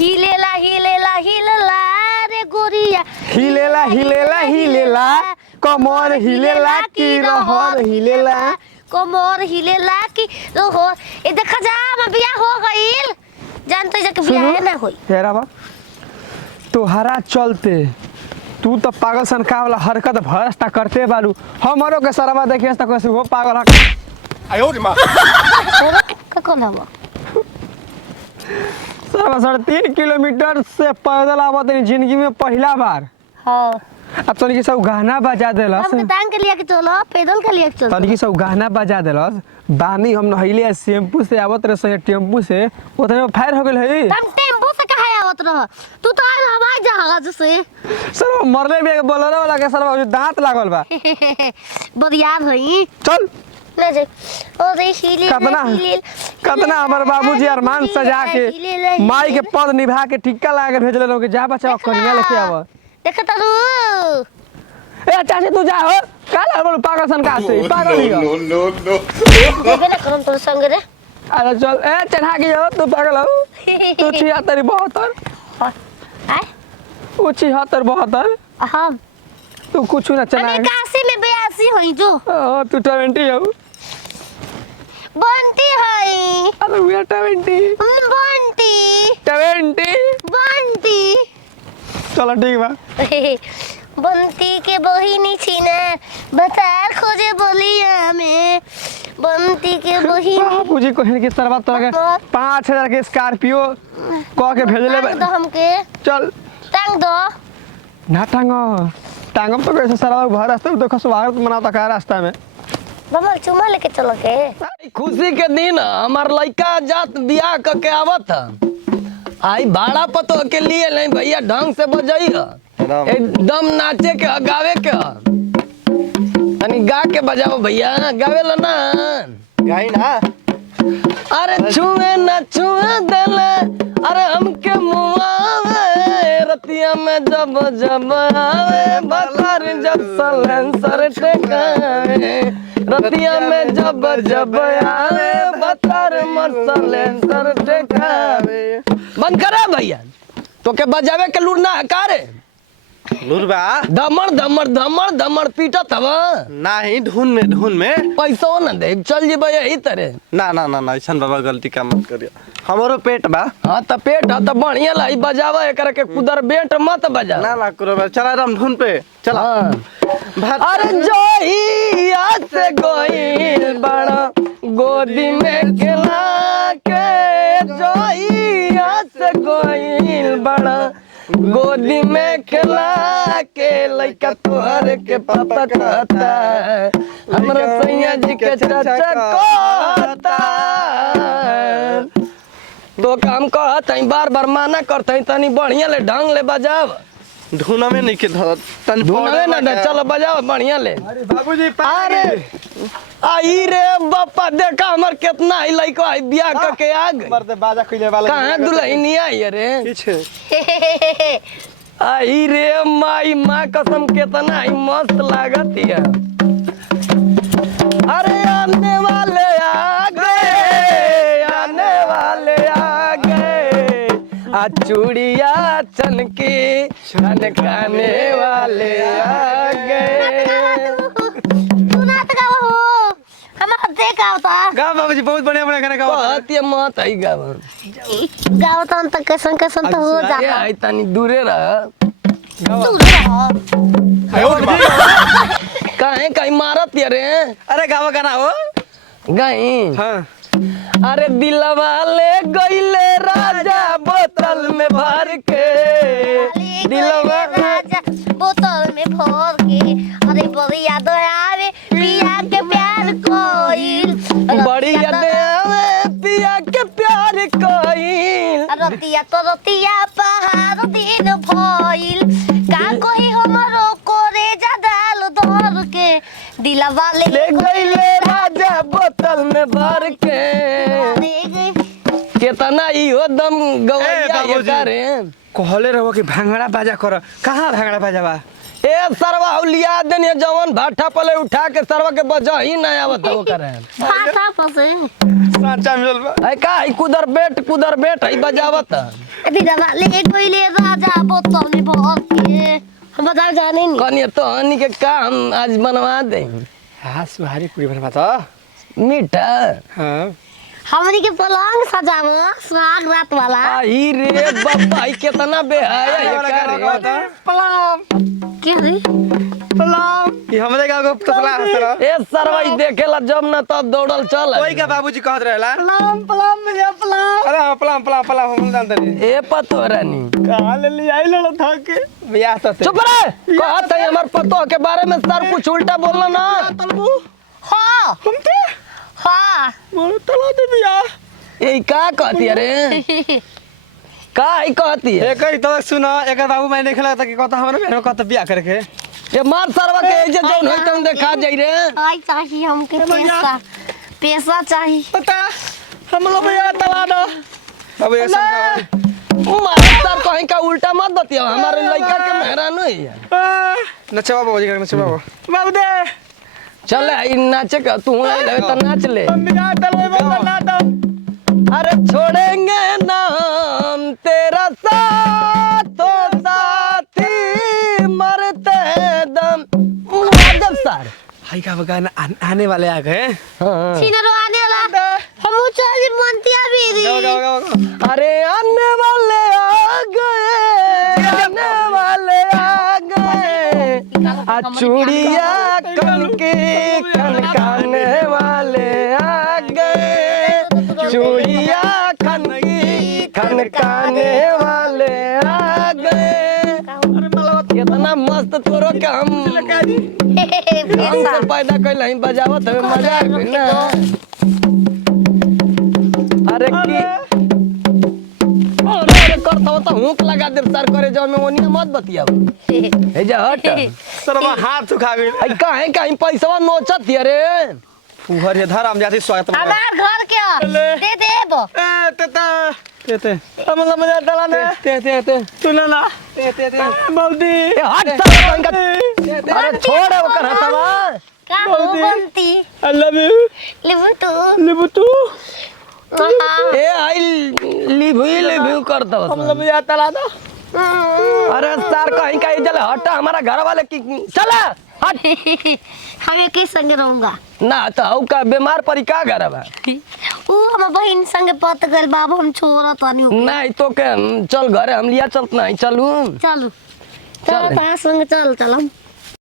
हिलेला हिलेला हिलेला रे गोरिया हिलेला हिलेला हिलेला कमर हिलेला की रहर हिलेला कमर हिलेला की रहर ए देखा जा हम बियाह हो गइल जानते जा के बियाह ना होई हेरा बा तोहरा चलते तू तो पागल सन का वाला हरकत भरस्ता करते बालू हमरो के सरवा देखिए त कैसे वो पागल आयो रे मां का कोला बा सरवा 3.5 किलोमीटर से पैदल आवत है जिंदगी में पहला बार हां अब तनी के सब गाना बजा देलस हम टांग के लिए के चलो पैदल के लिए के चलो तनी के सब गाना बजा देलस बानी हम नहिले शैम्पू से आवत रहे से टेम्पू से ओतने में फायर हो गेल है हम टेम्पो से कहे आवत रह तू तो आज हमार जहाज से सर मरले भी बोलर वाला के सर दांत लागल बा बढ़िया भई चल ले जा ओ रे हिले कतना हमर बाबूजी अरमान सजा के माई के पद निभा के टिक्का लगा के भेजले लोग जा बच्चा कन्या लेके आव देख तरू ए चाची तू जा हो काला बोल पागल सन का से पागल ही हो नो देखे ना करम तोर संग रे अरे चल ए चढ़ा के हो तू पागल हो तू 76 आय वो 76 हां तू कुछ ना चला अरे 81 में 82 होई जो तू 20 हो बनती है अरे we are 20 बनती चलो ठीक बा बनती के बहिनी छी ना बतार खोजे बोलिया में बनती के बहिनी बाबूजी कहन के सरवा तोरा के 5000 के स्कॉर्पियो कह के भेजले टांग दो हमके चल टांग दो ना टांगम तो कैसे सरवा घर रास्ते में देखो स्वागत मनाता का रास्ता में बमल चुमा लेके चलो के खुशी के दिन हमार लड़का जात बियाह क के आवत आई भाड़ा पतो के लिए नहीं भैया ढंग से बजई एकदम नाचे के गावे के तनी गा के बजाओ भैया गावे ला ना गाई ना अरे छुए ना छुए देले अरे हमके मुआवे रतिया में जब जब आवे बकर जब सलेंसर टेकावे रतिया में जब जब आवे बकर मर सलेंसर टेकावे बंद करे भैया तो के बजावे के लूर ना हकारे लुरबा धमर धमर धमर धमर पीटत हवा नहीं धुन में पैसा ना दे चल जी भैया ई तरह ना ऐसा बाबा गलती का मत करियो हमारो पेट बा हाँ तो पेट है तो बढ़िया लाई बजावा एकरा के कुदर बेट मत बजा ना करो चला राम धुन पे चला अरे जोहिया से गोइल बड़ा गोदी में खिला के जोहिया से गोइल बड़ा गोदी में खिला के लइका तोहर के पापा कहता हमरा सैया जी के चाचा कहता तो काम कहत है बार बार माना करते हैं तनी बढ़िया ले ढंग ले बजाव धुना में नहीं के धरत तन धुनवे ना चलो बजाओ बढ़िया ले अरे बाबूजी अरे आई रे बापा देखा हमर कितना ही लइको आई बियाह क के आ गई मर्द बाजा खिले वाला कहां दुल्हनिया आई रे पीछे आई रे माई मां कसम कितना ही मस्त लागत है अरे आने वाले आ गए आ चूड़िया चनकी छनकाने वाले आ गए तू ना तो गाओ हो हम देख आवता गा बाबूजी बहुत बढ़िया गाना गाओ बहुत ये मत आई गाव गाओ तो कैसन तो हो जाता आई तनी दूरे रह तू रहो काहे काई मारत ये रे अरे गावा गाना हो गई हां अरे दिलवा ले गईले राजा बोतल में भर के दिलवा राजा बोतल में भर के अरे बड़ी याद आवे पिया के प्यार कोइल बड़ी याद आवे पिया के प्यार कोइल रतिया पहाड़ दिन भइल का कोई हमरो कोरे जदाल धर के दिलवा ले गईले राजा बोतल में भर के कितना इहो दम गवैया ये करे कहले रहो कि भांगड़ा बाजा कर कहां भांगड़ा बाजा बा ए सरवा लिया देनी जवन भाटा पले उठा के सरवा के बजा ही ना आवत हो करे भाषा पसे साचा मिलल बा है का है कुदर बेट है बजावत दीदा ले कोई ले राजा बोतल में भर के हम बता जाने नहीं कनी तो हनी के काम आज बनवा दे हाँ सुहारी पूरी बनवा तो मीठा हाँ हमनी के पलंग सजावो सुहाग रात वाला आई रे बाबा ई कितना बेहाया है का रे पलाम के रे पलाम ये हमरे गांव को तसला हसरा ए सरवा ई देखेला जब ना तब दौड़ल चल कोई का बाबूजी कहत रहेला पलाम मिलिया पलाम अरे हाँ, पलाम हम जानते नहीं ए पतो रानी कहाँ ले ली आई लड़ा था के ब्याह तो चुप रहे कहत है हमार पतो के बारे में सर कुछ उल्टा बोलना ना तलबू हां हम थे हां बोल तला दे ब्याह ए का कहती है रे का ही कहती है एक ही तो सुना एक बाबू मैंने खेला था कि कहता हमारे मेरे को तो ब्याह करके ये मार सरवा के जे जौन होई तुम देखा जाई रे आई चाहिए हमके पैसा चाहिए पता हम लोग ब्याह तला दो बाबू ये समझाओ मार सर कहीं का उल्टा मत बतिया हमारे लड़का के मेहरान है नचे बाबू जी नचे बाबू बाबू दे चल आई नाचे का तू आई तो नाच ले हम ब्याह तलवे बाबू ना दो अरे छोड़ेंगे ना हम तेरा साथ तो साथी मरते दम जब सर हाय का बगान आने वाले आ गए हाँ। सीनरो आने वाला हम चल मनतिया भी गाओ अरे आने वाले आ गए आ चूड़िया कनके कनकाने वाले आ गए चूड़िया कनकी कनकाने वाले आ गए कितना मस्त तोरो के हम से पैदा कैल ही बजावत हमें मजा आ गई ना अरे की अरे करता तो हुक लगा दे सर करे जो में ओनिया मत बतियाव ए जा हट सरवा हाथ सुखा गई आई काहे काहे पैसा नोचत है रे फुहर ये धर हम जाती स्वागत में हमार घर के दे देबो ए ते हम लोग मजा डाला ने ते सुन ना ते बाबूजी ए हट सर का अरे छोड़ ओकर हटवा का हो बनती आई लव यू लेबू तू ए आई लिव करता हम लोग मजा डाला दो अरे सर कहीं का जल हट हमारा घर वाले की चला हट हमें के संग रहूंगा ना तो हऊ का बीमार पड़ी का घर बा ऊ हम बहन संग पत गल बाबू हम छोरा तानी नहीं तो के चल घरे हम लिया चलत नहीं चलू चलू चल। चल संग चल चलम